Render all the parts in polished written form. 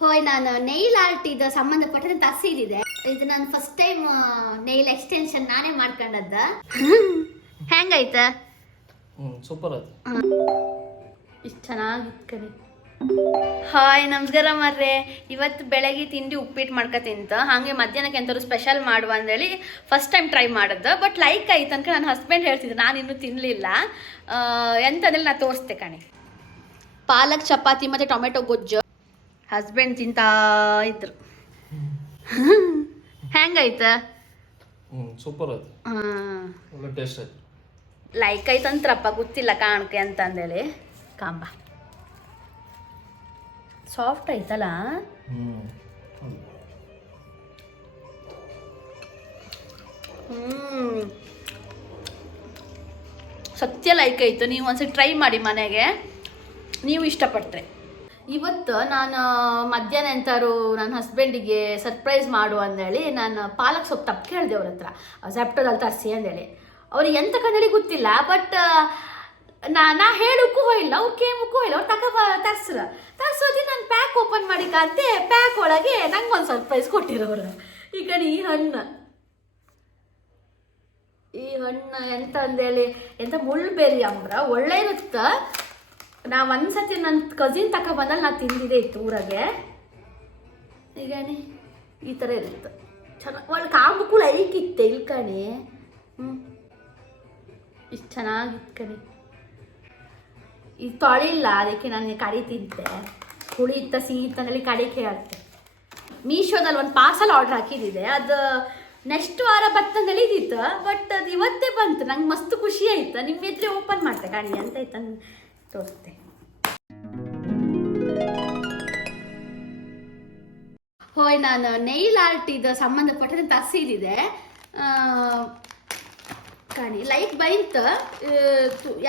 ಹೋಯ್ ನಾನು Nile art ಇದು ಸಂಬಂಧಪಟ್ಟಂತ ತರಿಸಿದೆ. ಇದು ನಾನು ಫಸ್ಟ್ ಟೈಮ್ ನೈಲ್ ಎಕ್ಸ್ಟೆನ್ಷನ್ ನಾನೇ ಮಾಡ್ಕೊಂಡದ್ದ. ಹೆಂಗೈತ? ಸೂಪರ್ ಆಯ್ತು. ಇಷ್ಟು ಚೆನ್ನಾಗಿತ್ತು ಕಣಿ. ಹಾಯ್ ನಮಸ್ಕಾರ ಮರ್ರೆ. ಇವತ್ತು ಬೆಳಗ್ಗೆ ತಿಂಡಿ ಉಪ್ಪಿಟ್ಟು ಮಾಡ್ಕೊತಿಂತ, ಹಾಗೆ ಮಧ್ಯಾಹ್ನಕ್ಕೆ ಎಂಥವ್ರು ಸ್ಪೆಷಲ್ ಮಾಡುವ ಅಂದೇಳಿ ಫಸ್ಟ್ ಟೈಮ್ ಟ್ರೈ ಮಾಡಿದ್ದು. ಬಟ್ ಲೈಕ್ ಆಯ್ತು ಅನ್ಕ ನನ್ನ ಹಸ್ಬೆಂಡ್ ಹೇಳ್ತಿದ್ದೆ, ನಾನು ಇನ್ನೂ ತಿನ್ನಲಿಲ್ಲ. ಎಂತಂದ್ರೆ ನಾನು ತೋರಿಸ್ತೆ ಕಣಿ. ಪಾಲಕ್ ಚಪಾತಿ ಮತ್ತು ಟೊಮೆಟೊ ಗೊಜ್ಜು ಹಸ್ಬೆಂಡ್ ತಿಂತಾ ಇದ್ರು. ಹೆಂಗಾಯ್ತ? ಸೂಪರ್ ಆಯ್ತು. ಒಳ್ಳೆ ಟೇಸ್ಟ್ ಆಯ್ತು. ಲೈಕ್ ಆಯ್ತಂತ್ರಪ್ಪ, ಗೊತ್ತಿಲ್ಲ ಕಾಣಕ್ಕೆ ಅಂತಂದೇಳಿ. ಕಾಂಬ ಸಾಫ್ಟ್ ಆಯ್ತಲ್ಲ. ಸತ್ಯ ಲೈಕ್ ಆಯ್ತು. ನೀವು ಒಂದ್ಸರಿ ಟ್ರೈ ಮಾಡಿ ಮನೆಗೆ, ನೀವು ಇಷ್ಟಪಡ್ತಾರೆ. ಇವತ್ತು ನಾನು ಮಧ್ಯಾಹ್ನ ಎಂತಾರು ನನ್ನ ಹಸ್ಬೆಂಡಿಗೆ ಸರ್ಪ್ರೈಸ್ ಮಾಡು ಅಂದೇಳಿ ನಾನು ಪಾಲಕ್ ಸೊಪ್ಪು ತಪ್ಪು ಕೇಳಿದೆ ಅವ್ರ ಹತ್ರ, ಝೆಪ್ಟೋದಲ್ಲಿ ತರಿಸಿ ಅಂದೇಳಿ. ಅವ್ರಿಗೆ ಎಂತ ಕಂದೇಳಿ ಗೊತ್ತಿಲ್ಲ. ಬಟ್ ನಾ ಹೇಳಕ್ಕೂ ಹೋಯಿಲ್ಲ, ಅವ್ರು ಕೇಮಕ್ಕೂ ಹೋಯಿಲ್ಲ. ಅವ್ರು ತರ್ಸೋದಿ ನಾನು ಪ್ಯಾಕ್ ಓಪನ್ ಮಾಡಿ ಕಾಂತೆ, ಪ್ಯಾಕ್ ಒಳಗೆ ನಂಗೊಂದು ಸರ್ಪ್ರೈಸ್ ಕೊಟ್ಟಿರೋರು. ಈಗ ಈ ಹಣ್ಣು ಎಂತ ಅಂದೇಳಿ, ಎಂತ ಮುಳ್ಳುಬೇರಿ ಅಂಬ್ರ ಒಳ್ಳೆ ಇರುತ್ತೆ. ನಾ ಒಂದ್ಸತಿ ನನ್ನ ಕಸಿನ್ ಬಂದಲ್ಲಿ ನಾ ತಿಂದಿದೆ ಇತ್ತು ಊರಾಗೆ. ಈಗ ಈ ಥರ ಇರುತ್ತೆ. ಚೆನ್ನಾಗಿ ಒಳ್ಳೆ ಕಾಂಬಕ್ಕೂ ಲೈಕಿತ್ತೆ ಇಲ್ಲಿ ಕಣಿ. ಇಷ್ಟು ಚೆನ್ನಾಗಿತ್ತು ಕಣಿ. ಇದು ತೊಳಿಲ್ಲ, ಅದಕ್ಕೆ ನಾನು ಕಡಿ ತಿಂತೆ. ಹುಳಿ ಇತ್ತ ಸಿಹಿ ಇತ್ತಂದಲ್ಲಿ ಕಡಿಕೆ ಹೇಳ್ತೆ. ಮೀಶೋದಲ್ಲಿ ಒಂದು ಪಾರ್ಸಲ್ ಆರ್ಡ್ರ್ ಹಾಕಿದ್ದಿದೆ, ಅದು ನೆಕ್ಸ್ಟ್ ವಾರ ಬತ್ತಂದಲ್ಲಿ ಇದ್ದಿತ್ತು. ಬಟ್ ಅದು ಇವತ್ತೇ ಬಂತು. ನಂಗೆ ಮಸ್ತ್ ಖುಷಿ ಆಯ್ತು. ನಿಮ್ಮ ಎದುರೇ ಓಪನ್ ಮಾಡ್ತೆ ಕಣಿ ಅಂತ ಆಯ್ತು ತೋರಿಸ್ತೆ. ಹೋಯ್ ನಾನು ನೈಲ್ ಆರ್ಟ್ ಇದು ಸಂಬಂಧಪಟ್ಟಂತ ತರಿಸಿದೆ ಕಣಿ. ಲೈಕ್ ಬೈಂತ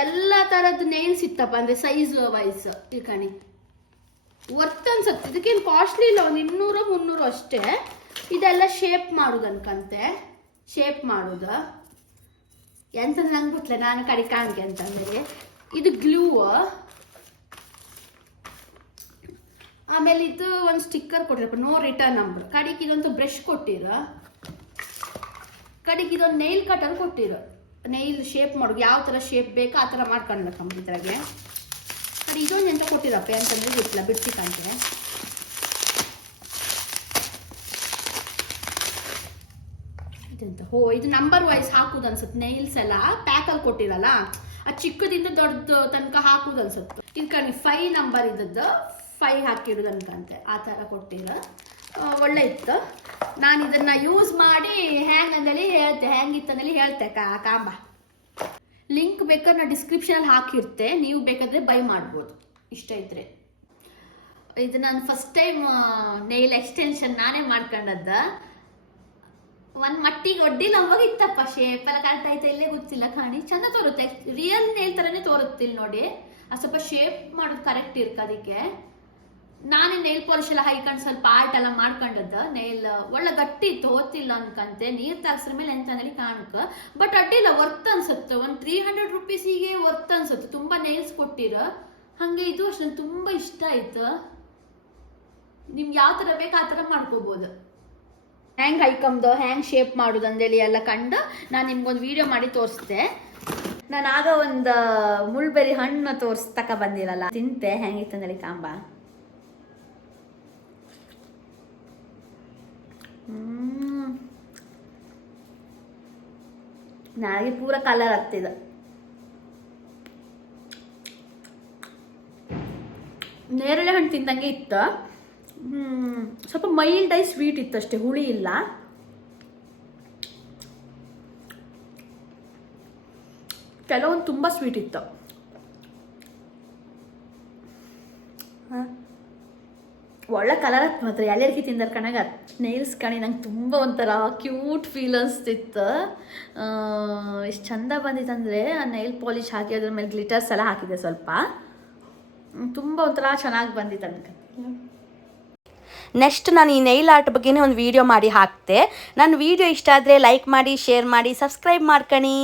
ಎಲ್ಲ ಥರದ್ದು ನೈಲ್ಸ್ ಇತ್ತಪ್ಪ, ಅಂದರೆ ಸೈಜ್ ವೈಸ್. ಈ ಕಣಿ ವರ್ತ್ ಅನ್ಸುತ್ತೆ. ಇದಕ್ಕೇನು ಕಾಸ್ಟ್ಲಿ ಇಲ್ಲ, ಒಂದು 200-300 ಅಷ್ಟೇ. ಇದೆಲ್ಲ ಶೇಪ್ ಮಾಡೋದು ಅನ್ಕಂತೆ. ಶೇಪ್ ಮಾಡೋದು ಎಂತಂದ್ರೆ ನಂಗೆ ಗೊತ್ತಿಲ್ಲ, ನಾನು ಕಡೆ ಕಾಣಿಕೆ ಅಂತಂದರೆ. ಇದು ಗ್ಲೂ. ಆಮೇಲೆ ಇದು ಒಂದು ಸ್ಟಿಕ್ಕರ್ ಕೊಟ್ಟಿರಪ್ಪ, ನೋ ರಿಟರ್ನ್ ನಂಬರ್. ಕಡೆಗೆ ಇದೊಂದು ಬ್ರಷ್ ಕೊಟ್ಟಿರ, ಕಡೆಗೆ ಇದೊಂದು ನೈಲ್ ಕಟರ್ ಕೊಟ್ಟಿರೋ. ನೈಲ್ ಶೇಪ್ ಮಾಡೋದು ಯಾವ ಥರ ಶೇಪ್ ಬೇಕೋ ಆ ಥರ ಮಾಡ್ಕೊಳ್ಬೇಕಂಬ ಇದ್ರಾಗೆ. ಅದು ಇದೊಂದು ಎಂತ ಕೊಟ್ಟಿರಪ್ಪ ಅಂತಂದ್ರೆ ಗೊತ್ತಿಲ್ಲ, ಬಿಡ್ಸಿಕಂತೆ. ಇದೆಂತ ಇದು ನಂಬರ್ ವೈಸ್ ಹಾಕುದು ಅನ್ಸುತ್ತೆ. ನೈಲ್ಸ್ ಎಲ್ಲ ಪ್ಯಾಕಲ್ಲಿ ಕೊಟ್ಟಿರಲ್ಲ, ಅದು ಚಿಕ್ಕದಿಂದ ದೊಡ್ಡದು ತನಕ ಹಾಕುದು ಅನ್ಸುತ್ತೆ. ಇದು ಕಣಿ 5 ನಂಬರ್ ಇದ್ದದ್ದು 5 ಹಾಕಿಡೋದು ಅನ್ಕಂತೆ. ಆ ಥರ ಕೊಟ್ಟಿರ, ಒಳ್ಳೆ ಇತ್ತು. ನಾನು ಇದನ್ನು ಯೂಸ್ ಮಾಡಿ ಹ್ಯಾಂಗಂದೇಳಿ ಹೇಳ್ತೆ, ಹ್ಯಾಂಗಿತ್ತಂದೇಳಿ ಹೇಳ್ತೆ ಕಾಂಬ. ಲಿಂಕ್ ಬೇಕಾದ್ರೆ ನಾನು ಡಿಸ್ಕ್ರಿಪ್ಷನಲ್ಲಿ ಹಾಕಿರ್ತೆ, ನೀವು ಬೇಕಾದರೆ ಬೈ ಮಾಡ್ಬೋದು ಇಷ್ಟ ಇದ್ರೆ. ಇದು ನಾನು ಫಸ್ಟ್ ಟೈಮ್ ನೈಲ್ ಎಕ್ಸ್ಟೆನ್ಷನ್ ನಾನೇ ಮಾಡ್ಕೊಂಡದ್ದ. ಒಂದು ಮಟ್ಟಿಗೆ ಒಡ್ಡಿಲ್ಲ ಅವಾಗ ಇತ್ತಪ್ಪ. ಶೇಪ್ ಎಲ್ಲ ಕರೆಕ್ಟ್ ಆಯ್ತಾ ಇಲ್ಲೇ ಗೊತ್ತಿಲ್ಲ ಕಾಣಿ. ಚೆಂದ ತೋರುತ್ತೆ, ರಿಯಲ್ ನೈಲ್ ಥರನೇ ತೋರುತ್ತಿಲ್ಲ ನೋಡಿ. ಅದು ಸ್ವಲ್ಪ ಶೇಪ್ ಮಾಡೋದು ಕರೆಕ್ಟ್ ಇರ್ಕ. ಅದಕ್ಕೆ ನಾನೇ ನೈಲ್ ಪಾಲಿಶ್ ಎಲ್ಲ ಹೈಕೊಂಡು ಸ್ವಲ್ಪ ಆರ್ಟ್ ಎಲ್ಲ ಮಾಡ್ಕೊಂಡದ್ದು. ನೈಲ್ ಒಳ್ಳೆ ಗಟ್ಟಿ ಇತ್ತು, ಓದ್ತಿಲ್ಲ ಅನ್ಕಂತೆ. ನೀರು ತಾಗ್ಸ್ರ ಮೇಲೆ ಎಂತಂದೇಳಿ ಕಾಣಕ. ಬಟ್ ಅಡ್ಡಿಲ್ಲ, ವರ್ತ್ ಅನ್ಸುತ್ತೆ. ಒಂದು 300 ರೂಪೀಸಿಗೆ ವರ್ತ್ ಅನ್ಸುತ್ತೆ. ತುಂಬ ನೈಲ್ಸ್ ಕೊಟ್ಟಿರೋ ಹಾಗೆ. ಇದು ಅಷ್ಟು ನಂಗೆ ತುಂಬ ಇಷ್ಟ ಆಯ್ತು. ನಿಮ್ಗೆ ಯಾವ ಥರ ಬೇಕು ಆ ಥರ ಮಾಡ್ಕೋಬೋದು. ಹ್ಯಾಂಗ್ ಹೈಕಂದು ಹ್ಯಾಂಗ್ ಶೇಪ್ ಮಾಡೋದು ಅಂದೇಳಿ ಎಲ್ಲ ಕಂಡು ನಾನು ನಿಮ್ಗೊಂದು ವಿಡಿಯೋ ಮಾಡಿ ತೋರಿಸ್ದೆ. ನಾನು ಆಗ ಒಂದು ಮುಳ್ಬೇರಿ ಹಣ್ಣು ಬಂದಿರಲ್ಲ, ತಿಂತೆ ಹೆಂಗಿತ್ತಂದೇಳಿ ಕಾಂಬ. ನನಗೆ ಪೂರ ಕಲರ್ ಆಗ್ತಿದೆ. ನೇರಳೆ ಹಣ್ಣು ತಿಂದಂಗೆ ಇತ್ತು. ಸ್ವಲ್ಪ ಮೈಲ್ಡ್ ಆಗಿ ಸ್ವೀಟ್ ಇತ್ತು ಅಷ್ಟೇ, ಹುಳಿ ಇಲ್ಲ. ಕೆಲವೊಂದು ತುಂಬ ಸ್ವೀಟ್ ಇತ್ತು. ಒಳ್ಳೆ ಕಲರ್ ಆಗ್ತು ಮಾತ್ರ. ಎಲ್ಲರಿಗೂ ತಿಂದಾರ ಕಣಗ ನೈಲ್ಸ್ ಕಣಿ. ನಂಗೆ ತುಂಬ ಒಂಥರ ಕ್ಯೂಟ್ ಫೀಲ್ ಅನಿಸ್ತಿತ್ತು. ಎಷ್ಟು ಚಂದ ಬಂದಿತ್ತಂದರೆ ಆ ನೈಲ್ ಪಾಲಿಶ್ ಹಾಕಿ ಅದ್ರ ಮೇಲೆ ಗ್ಲಿಟರ್ಸ್ ಎಲ್ಲ ಹಾಕಿದೆ ಸ್ವಲ್ಪ. ತುಂಬ ಒಂಥರ ಚೆನ್ನಾಗಿ ಬಂದಿತ್ತು ಅನ್ಕ. ನೆಕ್ಸ್ಟ್ ನಾನು ಈ ನೈಲ್ ಆರ್ಟ್ ಬಗ್ಗೆನೇ ಒಂದು ವಿಡಿಯೋ ಮಾಡಿ ಹಾಕ್ತೆ. ನನ್ನ ವಿಡಿಯೋ ಇಷ್ಟ ಆದರೆ ಲೈಕ್ ಮಾಡಿ, ಶೇರ್ ಮಾಡಿ, ಸಬ್ಸ್ಕ್ರೈಬ್ ಮಾಡ್ಕಣಿ.